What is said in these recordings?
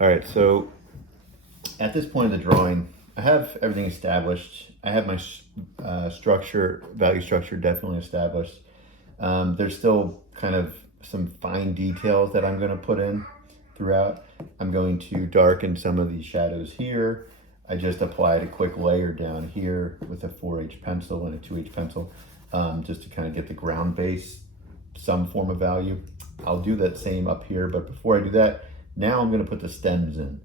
All right, so at this point of the drawing, I have everything established. I have my value structure definitely established. There's still kind of some fine details that I'm going to put in throughout. I'm going to darken some of these shadows here. I just applied a quick layer down here with a 4H pencil and a 2H pencil, just to kind of get the ground base, some form of value. I'll do that same up here, but before I do that, now I'm going to put the stems in.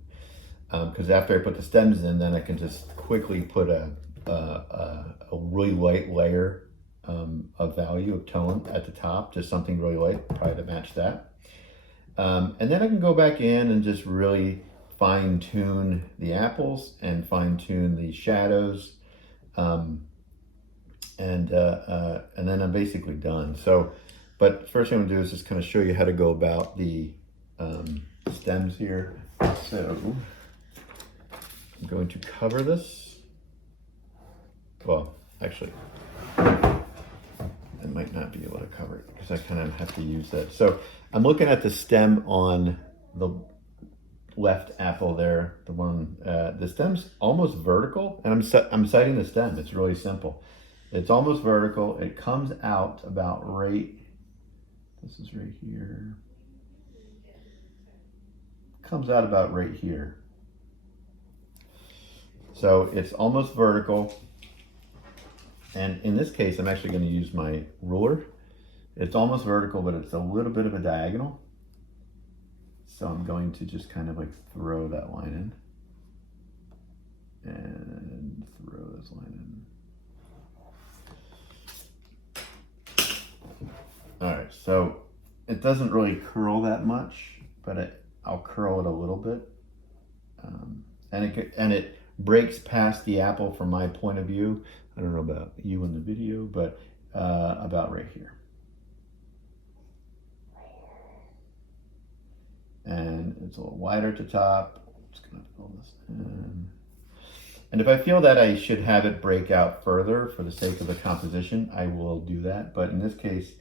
Because after I put the stems in, then I can just quickly put a really light layer of value, of tone at the top, just something really light, probably to match that. And then I can go back in and just really fine tune the apples and fine tune the shadows. And then I'm basically done. So, but first thing I'm gonna do is just kind of show you how to go about the stems here. So I'm going to cover this. Well, actually, I might not be able to cover it because I kind of have to use that. So I'm looking at the stem on the left apple there, the one, the stem's almost vertical, and I'm sighting the stem. It's really simple. It's almost vertical. It comes out about right, this is right here. Comes out about right here. So it's almost vertical. And in this case, I'm actually going to use my ruler. It's almost vertical, but it's a little bit of a diagonal. So I'm going to just kind of like throw that line in. And throw this line in. All right, so it doesn't really curl that much, but I'll curl it a little bit. And it breaks past the apple from my point of view. I don't know about you in the video, but about right here. And it's a little wider at the top. I'm just gonna fill this in. And if I feel that I should have it break out further for the sake of the composition, I will do that. But in this case,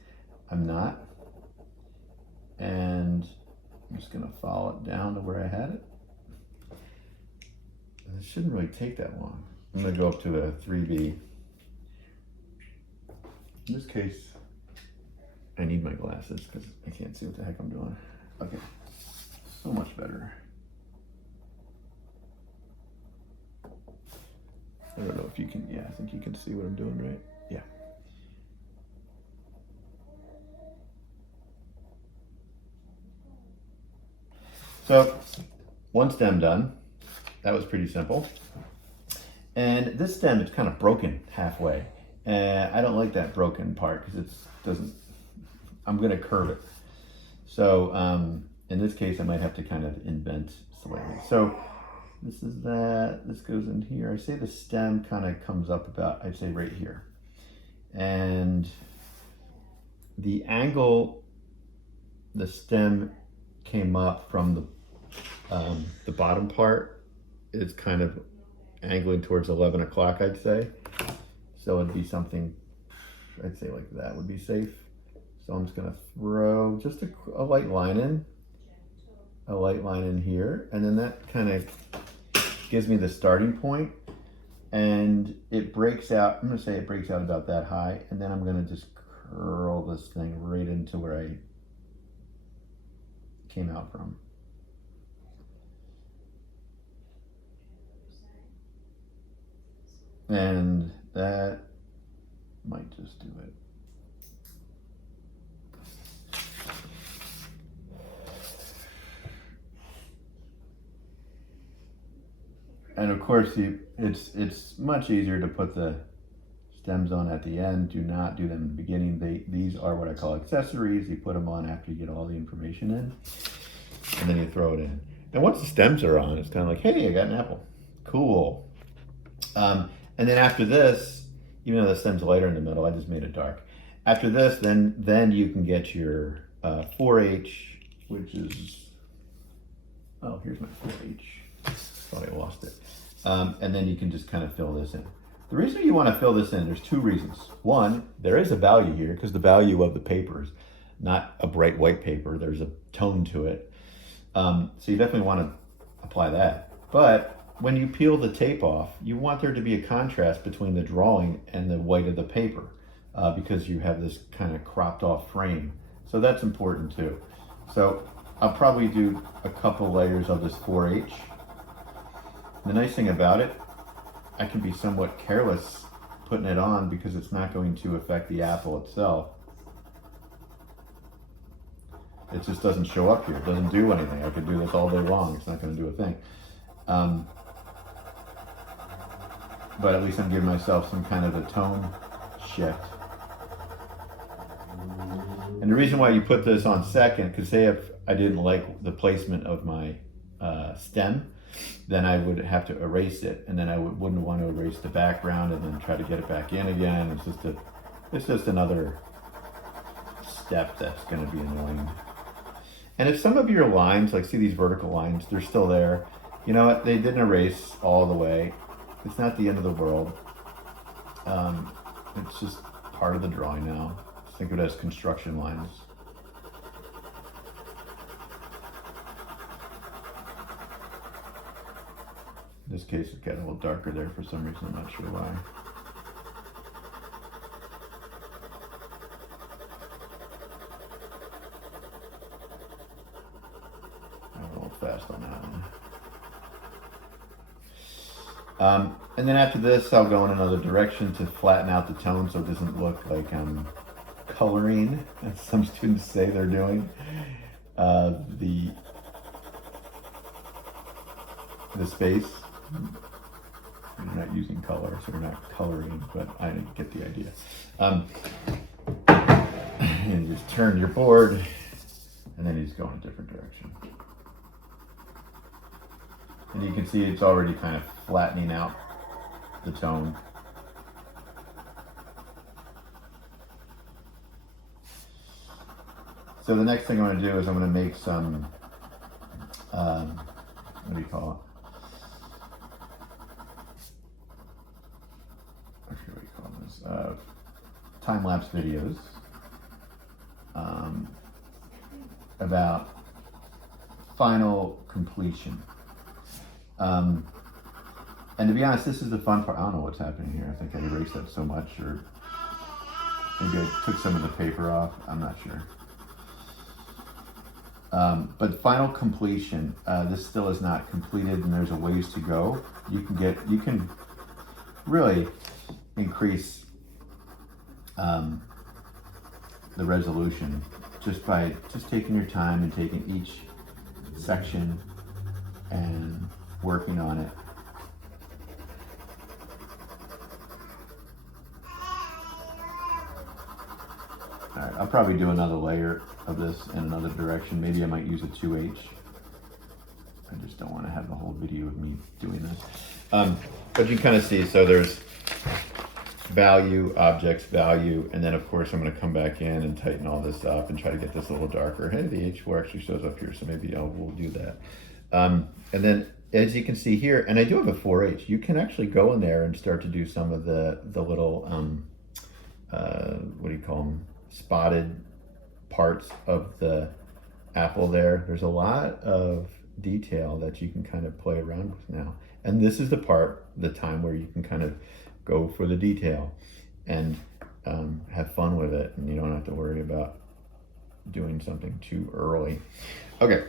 I'm not. And I'm just gonna follow it down to where I had it. And it shouldn't really take that long. I'm gonna go up to a 3B. In this case, I need my glasses because I can't see what the heck I'm doing. Okay, so much better. I don't know if you can, yeah, I think you can see what I'm doing, right? Yeah. So, one stem done. That was pretty simple. And this stem is kind of broken halfway. And I don't like that broken part because I'm gonna curve it. So in this case, I might have to kind of invent slightly. So this is that, this goes in here. I say the stem kind of comes up about, I'd say right here. And the angle the stem came up from the bottom part is kind of angling towards 11 o'clock, I'd say. So it'd be something, I'd say like that would be safe. So I'm just gonna throw just a light line in, here, and then that kind of gives me the starting point, and it breaks out, I'm gonna say it breaks out about that high, and then I'm gonna just curl this thing right into where I came out from. And that might just do it. And of course, it's much easier to put the stems on at the end. Do not do them in the beginning. These are what I call accessories. You put them on after you get all the information in, and then you throw it in. And once the stems are on, it's kind of like, hey, I got an apple. Cool. And then after this, even though the stem's lighter in the middle, I just made it dark. After this, then you can get your 4H, which is, oh, here's my 4H. Thought I lost it. And then you can just kind of fill this in. The reason you want to fill this in, there's two reasons. One, there is a value here because the value of the paper is not a bright white paper. There's a tone to it. So you definitely want to apply that. But when you peel the tape off, you want there to be a contrast between the drawing and the white of the paper because you have this kind of cropped off frame. So that's important too. So I'll probably do a couple layers of this 4H. The nice thing about it, I can be somewhat careless putting it on because it's not going to affect the apple itself. It just doesn't show up here. It doesn't do anything. I could do this all day long. It's not going to do a thing. But at least I'm giving myself some kind of a tone shift. And the reason why you put this on second, because say if I didn't like the placement of my stem, then I would have to erase it, and then I wouldn't want to erase the background and then try to get it back in again. It's just another step that's going to be annoying. And if some of your lines, like see these vertical lines, they're still there. You know what? They didn't erase all the way. It's not the end of the world. It's just part of the drawing now. Think of it as construction lines. In this case, it got a little darker there for some reason. I'm not sure why. I'm a little fast on that one. And then after this, I'll go in another direction to flatten out the tone so it doesn't look like I'm coloring, as some students say they're doing. The space. We're not using color, so we're not coloring, but I get the idea. And you just turn your board, and then you just go in a different direction. And you can see it's already kind of flattening out the tone. So the next thing I'm going to do is I'm going to make some, what do you call it? I forget what you call this. Time-lapse videos about final completion. And to be honest, this is the fun part. I don't know what's happening here. I think I erased that so much, or maybe I took some of the paper off. I'm not sure. But final completion, this still is not completed, and there's a ways to go. You can really increase the resolution just taking your time and taking each section and working on it. All right, I'll probably do another layer of this in another direction. Maybe I might use a 2H. I just don't want to have the whole video of me doing this. But you can kind of see, so there's value, objects, value, and then of course I'm going to come back in and tighten all this up and try to get this a little darker. Hey, the H4 actually shows up here, so maybe we'll do that. And then as you can see here, and I do have a 4H, you can actually go in there and start to do some of the little, what do you call them? Spotted parts of the apple there. There's a lot of detail that you can kind of play around with now. And this is the time where you can kind of go for the detail and have fun with it, and you don't have to worry about doing something too early. Okay.